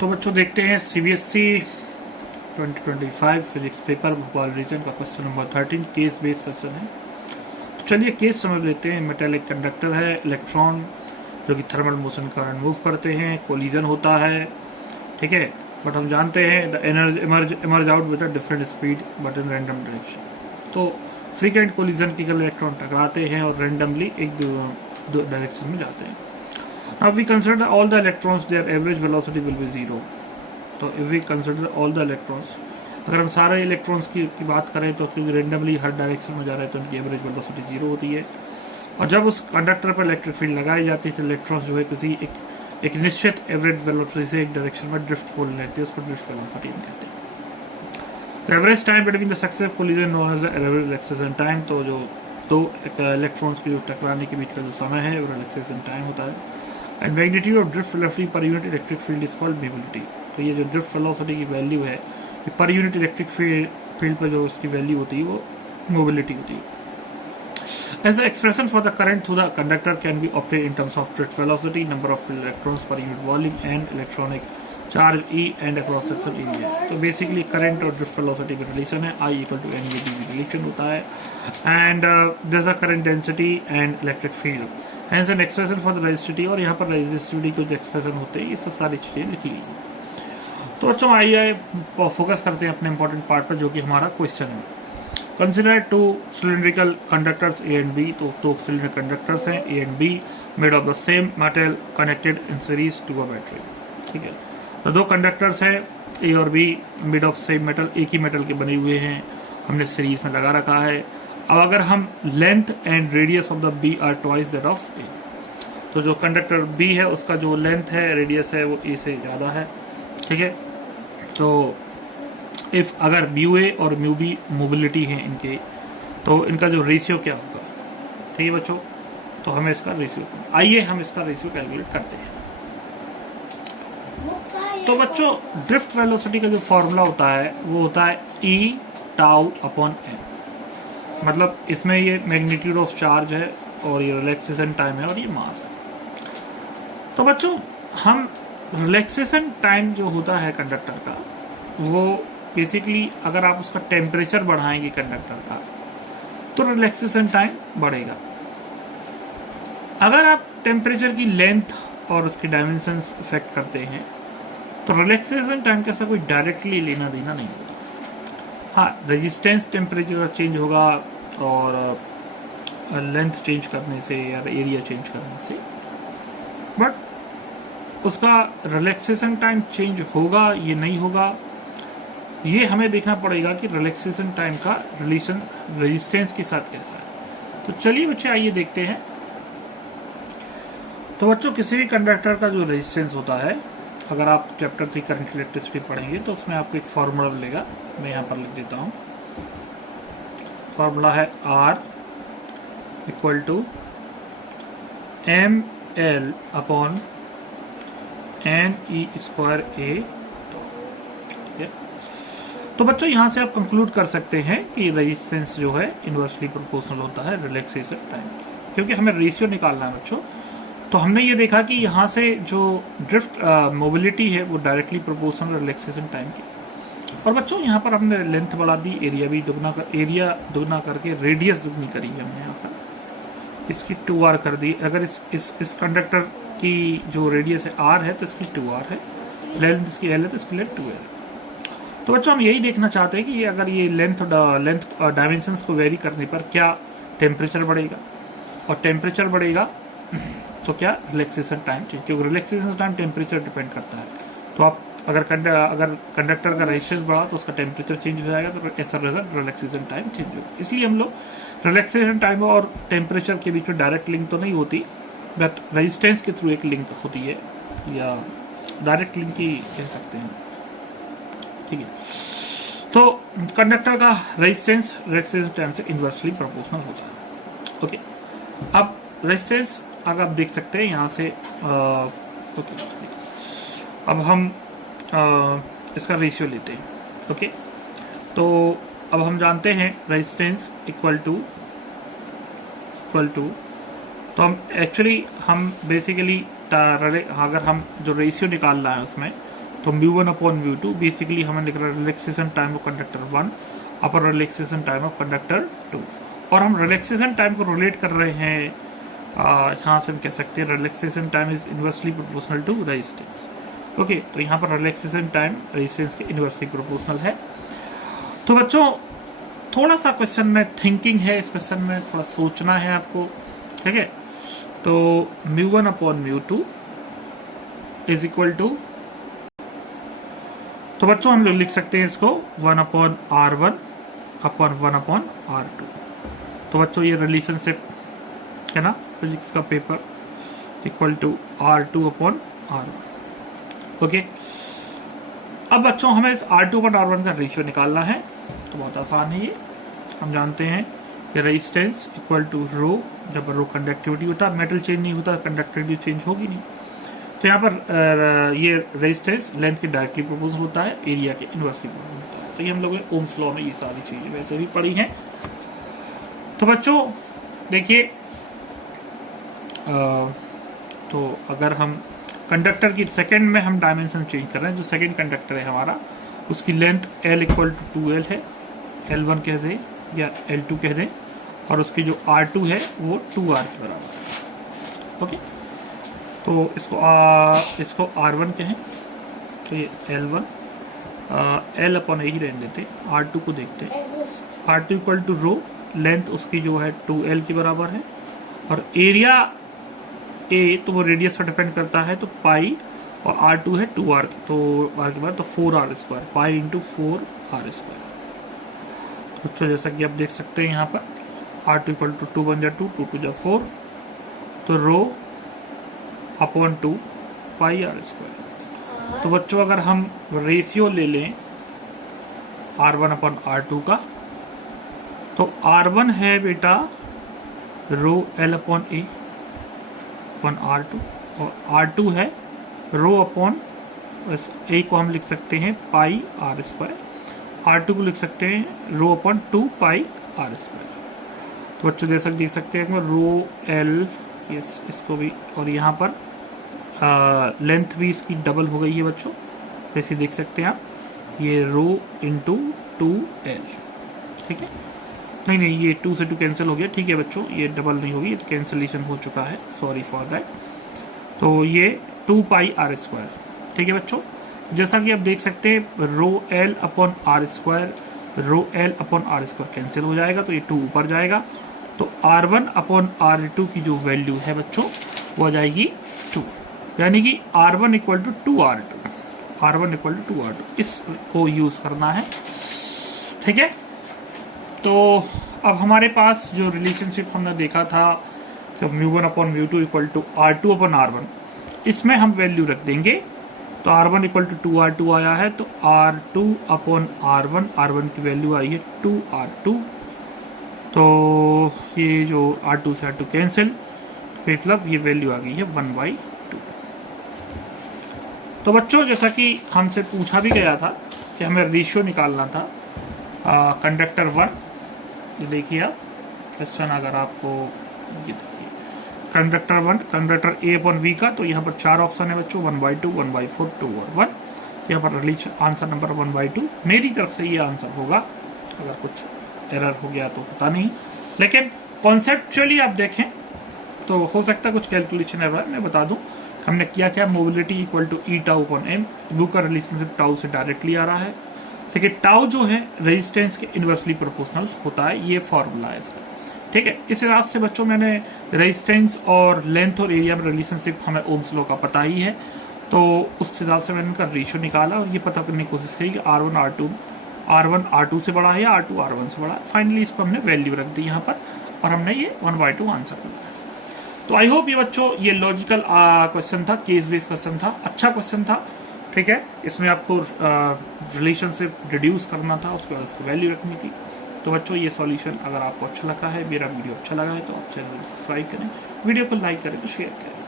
तो बच्चों देखते हैं CBSE 2025 physics paper Bhopal region का question number 13 case based question है। तो चलिए केस समझ लेते हैं। मेटेलिक कंडक्टर है, इलेक्ट्रॉन जो कि थर्मल मोशन के कारण मूव करते हैं, कोलिजन होता है, ठीक है। बट हम जानते हैं the energy emerge out with a different speed but in random direction. तो फ्रीक्वेंट कोलिजन की इलेक्ट्रॉन टकराते हैं और रैंडमली एक दो डायरेक्शन में जाते हैं। Now we consider all the electrons, their average velocity will be 0. तो if we consider all the electrons, अगर हम सारे इलेक्ट्रॉन्स की बात करें तो क्योंकि रेंडमली हर डायरेक्शन में जा रहे हैं तो उनकी एवरेज वेलोसिटी 0 होती है। और जब उस कंडक्टर पर इलेक्ट्रिक फील्ड लगाई जाती है तो इलेक्ट्रॉन्स जो है किसी एक निश्चित एवरेज वेलोसिटी से एक डायरेक्शन में ड्रिफ्ट होने लगती है, उसको ड्रिफ्ट वेलोसिटी कहते हैं। Average time between the successive collision known as the average relaxation time. तो जो दो इलेक्ट्रॉन्स के जो टकराने के बीच का जो समय है वो रिलैक्सेशन टाइम होता है। And magnitude of drift velocity per unit electric field is called mobility. तो ये जो ड्रिफ्ट वेलोसिटी की वैल्यू है ये पर यूनिट इलेक्ट्रिक फील्ड पर जो उसकी वैल्यू होती है वो मोबिलिटी होती है। As the expression for the current through the conductor can be obtain in terms of drift velocity, number of electrons per unit volume and electronic charge e and across section area. तो basically current और drift velocity का relation है, I equal to n v d relation होता है। And this a current density and electric field, hence an expression for the resistivity. और यहाँ पर resistivity के जो एक्सप्रेशन होते हैं ये सब सारी चीज़ें लिखी गई। तो बच्चों आइए फोकस करते हैं अपने इंपॉर्टेंट पार्ट पर जो कि हमारा क्वेश्चन है। Consider two cylindrical conductors A and B. तो दो सिलिंड्रिकल कंडक्टर्स हैं A and B made of the same metal connected in series to a battery, ठीक है। तो दो कंडक्टर्स हैं ए और B made of same metal, एक ही मेटल के बने हुए हैं, हमने सीरीज में लगा रखा है। अब अगर हम length and radius of the B are twice that of A, तो जो कंडक्टर बी है उसका जो लेंथ है रेडियस है वो ए से ज़्यादा है, ठीक है। तो इफ़ अगर म्यू ए और म्यू बी मोबिलिटी है इनके, तो इनका जो रेशियो क्या होगा, ठीक है बच्चों। तो हमें इसका रेशियो, आइए हम इसका रेशियो कैलकुलेट करते हैं। तो बच्चों ड्रिफ्ट वेलोसिटी का जो फॉर्मूला होता है वो होता है ई टाउ अपॉन एम। मतलब इसमें ये मैग्नीट्यूड ऑफ चार्ज है और ये रिलैक्सेशन टाइम है और ये मास है। तो बच्चों हम रिलैक्सेशन टाइम जो होता है कंडक्टर का वो बेसिकली अगर आप उसका टेम्परेचर बढ़ाएंगे कंडक्टर का तो रिलैक्सेशन टाइम बढ़ेगा। अगर आप टेम्परेचर की लेंथ और उसके डायमेंशंस इफेक्ट करते हैं तो रिलैक्सेशन टाइम का ऐसा कोई डायरेक्टली लेना देना नहीं होता। हाँ, रेजिस्टेंस टेम्परेचर चेंज होगा और लेंथ चेंज करने से या एरिया चेंज करने से, बट उसका रिलैक्सेशन टाइम चेंज होगा ये नहीं होगा, ये हमें देखना पड़ेगा कि रिलैक्सेशन टाइम का रिलेशन रेजिस्टेंस के साथ कैसा है। तो चलिए बच्चे आइए देखते हैं। तो बच्चों किसी भी कंडक्टर का जो रेजिस्टेंस होता है, अगर आप चैप्टर 3 करंट इलेक्ट्रिसिटी पढ़ेंगे तो उसमें आपको एक फार्मूला मिलेगा, मैं यहाँ पर लिख देता हूँ। फार्मूला है R equal to m l upon n e square A. तो बच्चों यहाँ से आप कंक्लूड कर सकते हैं कि रेजिस्टेंस जो है इनवर्सली प्रोपोर्शनल होता है रिलैक्सेशन टाइम, क्योंकि हमें रेशियो निकालना है बच्चों। तो हमने ये देखा कि यहाँ से जो ड्रिफ्ट मोबिलिटी है वो डायरेक्टली प्रोपोर्शनल रिलैक्सेशन टाइम की। और बच्चों यहाँ पर हमने लेंथ बढ़ा दी, एरिया भी एरिया दुगना करके रेडियस दुगनी करी है हमने यहाँ पर, इसकी 2r कर दी। अगर इस कंडक्टर की जो रेडियस है r है तो इसकी 2r है, लेंथ इसकी l है तो इसकी लेंथ 2l है। तो बच्चों हम यही देखना चाहते हैं कि अगर ये लेंथ डायमेंशंस को वेरी करने पर क्या टेम्परेचर बढ़ेगा, और टेम्परेचर बढ़ेगा तो क्या रिलैक्सेशन टाइम चेंज, क्योंकि रिलैक्सेशन टाइम टेम्परेचर डिपेंड करता है। तो आप अगर कंडक्टर का रेजिस्टेंस बढ़ा तो उसका टेम्परेचर चेंज हो जाएगा, तो ऐसा रिजल्ट रिलैक्सेशन टाइम चेंज होगा। इसलिए हम लोग रिलैक्सेशन टाइम और टेम्परेचर के बीच में डायरेक्ट लिंक तो नहीं होती, बट रेजिस्टेंस के थ्रू एक लिंक होती है, या डायरेक्ट लिंक ही कह सकते हैं, ठीक है। तो कंडक्टर का रेजिस्टेंस रिलैक्सेशन टाइम से इनवर्सली प्रोपोर्शनल होता है, ओके। अब रेजिस्टेंस अगर आप देख सकते हैं यहाँ से, ओके। अब हम इसका रेशियो लेते हैं, ओके। तो अब हम जानते हैं रेजिस्टेंस इक्वल टू, तो हम बेसिकली अगर हम जो रेशियो निकालना है उसमें तो म्यू 1 अपॉन म्यू 2 बेसिकली हमें लिख रहा है relaxation time of conductor 1 upon relaxation time of conductor 2, और हम रिलैक्सेशन टाइम को रिलेट कर रहे हैं, यहाँ से हम कह सकते हैं relaxation time is inversely proportional to resistance. Okay, तो यहाँ पर रिलैक्सेशन टाइम रेजिस्टेंस के इनवर्सली प्रोपोर्शनल है। तो बच्चों थोड़ा सा क्वेश्चन में थिंकिंग है, इस क्वेश्चन में थोड़ा सोचना है आपको, ठीक है। तो mu 1 upon mu 2 is equal to, तो बच्चों हम लोग लिख सकते हैं इसको 1 upon R1 upon 1 upon R2। तो बच्चों ये रिलेशनशिप है ना फिजिक्स का paper, equal to R2 upon R1। Okay, अब बच्चों हमें इस R2 अपॉन R1 का रेशियो निकालना है। तो बहुत आसान है ये, हम जानते हैं कि रेजिस्टेंस इक्वल टू रो, जब रो कंडक्टिविटी होता है, मेटल चेंज नहीं होता, कंडक्टिविटी चेंज होगी नहीं। तो यहाँ पर ये रेजिस्टेंस लेंथ के डायरेक्टली प्रोपोर्शनल होता है, एरिया के इनवर्सली प्रोपोर्शनल होता है। तो ये हम लोगों ने ओम्स लॉ में ये सारी चीजें वैसे भी पढ़ी हैं। तो बच्चों देखिए, तो अगर हम कंडक्टर की सेकंड में हम डायमेंशन चेंज कर रहे हैं, जो सेकंड कंडक्टर है हमारा, उसकी length L equal to 2L है, L1 कह दें या L2 कह दें, और उसकी जो R2 है वो 2R के बराबर है। ओके, तो इसको R1 कहें, तो ये L1 L अपॉन A ही रहने देते, R2 को देखते हैं। R2 equal to row, length उसकी जो है 2L के बराबर है, और एरिया A तो वो रेडियस पर डिपेंड करता है, तो पाई, और R2 है 2R, तो R के बाद तो 4R square, pi into 4R square. तो बच्चों जैसा कि आप देख सकते हैं यहाँ पर R2 इक्वल टू 2 1 जा 2, 2 2 जा 4, तो रो अपॉन 2 पाई R स्क्वायर। तो बच्चों अगर हम रेशियो ले लें R1 अपॉन R2 का, तो R1 है बेटा रो L upon A upon R2, और R2 है रो अपॉन A को हम लिख सकते हैं पाई R स्क्वायर, R2 को लिख सकते हैं रो अपॉन 2 पाई R स्क्वायर। तो बच्चों जैसा देख सकते हैं रो L, यस इसको भी, और यहाँ पर लेंथ भी इसकी डबल हो गई है बच्चों, जैसे देख सकते हैं आप, ये रो इंटू 2L, ठीक है। नहीं ये 2 से 2 कैंसिल हो गया, ठीक है बच्चों, ये डबल नहीं होगी, कैंसिलेशन हो चुका है, सॉरी फॉर दैट। तो ये 2 पाई R स्क्वायर, ठीक है बच्चों। जैसा कि आप देख सकते हैं रो L अपॉन R स्क्वायर, रो L upon R square cancel हो जाएगा, तो ये 2 ऊपर जाएगा, तो R1 अपॉन R2 की जो वैल्यू है बच्चों वो आ जाएगी 2, यानी कि R1 equal to 2R2, R1 equal to 2R2, इसको यूज करना है, ठीक है। तो अब हमारे पास जो रिलेशनशिप हमने देखा था कि mu 1 upon mu 2 equal to R2 upon R1, इसमें हम वैल्यू रख देंगे। तो R1 इक्वल टू 2R2 आया है, तो R2 अपॉन R1, R1 की वैल्यू आई है 2R2, तो ये जो R2 से R2 कैंसिल, मतलब ये वैल्यू आ गई है 1/2। तो बच्चों जैसा कि हमसे पूछा भी गया था कि हमें रेशियो निकालना था कंडक्टर 1, देखिए आप क्वेश्चन, अगर आपको ये देखिए conductor 1, conductor A upon V का, तो यहाँ पर 4 ऑप्शन है बच्चों, 1/2, 1/4, 2 और 1। तो यहाँ पर आंसर नंबर 1/2 मेरी तरफ से ये आंसर होगा, अगर कुछ एरर हो गया तो पता नहीं, लेकिन कॉन्सेप्चुअली आप देखें तो हो सकता है कुछ कैलकुलेशन एरर। मैं बता दूं हमने किया क्या, mobility equal to e tau upon m, mu का रिलेशनशिप टाउ से डायरेक्टली आ रहा है, ठीक है। टाउ जो है रेजिस्टेंस के इनवर्सली प्रोपोर्शनल होता है, ये फॉर्मूला है इसका, ठीक है। इस हिसाब से बच्चों मैंने रेजिस्टेंस और लेंथ और एरिया में रिलेशनशिप हमें ओम्स लॉ का पता ही है, तो उस हिसाब से मैंने इनका रेशियो निकाला और ये पता करने की कोशिश की कि R1 R2 से बड़ा है या R2 R1 से बड़ा है। फाइनली इसको हमने वैल्यू रख दी यहाँ पर, और हमने ये 1/2 आंसर किया। तो आई होप ये बच्चों ये लॉजिकल क्वेश्चन था, केस बेस्ड क्वेश्चन था, अच्छा क्वेश्चन था, ठीक है। इसमें आपको रिलेशनशिप रिड्यूस करना था, उसके बाद उसको वैल्यू रखनी थी। तो बच्चों ये सॉल्यूशन अगर आपको अच्छा लगा है, मेरा वीडियो अच्छा लगा है, तो आप चैनल को सब्सक्राइब करें, वीडियो को लाइक करें, तो शेयर करें।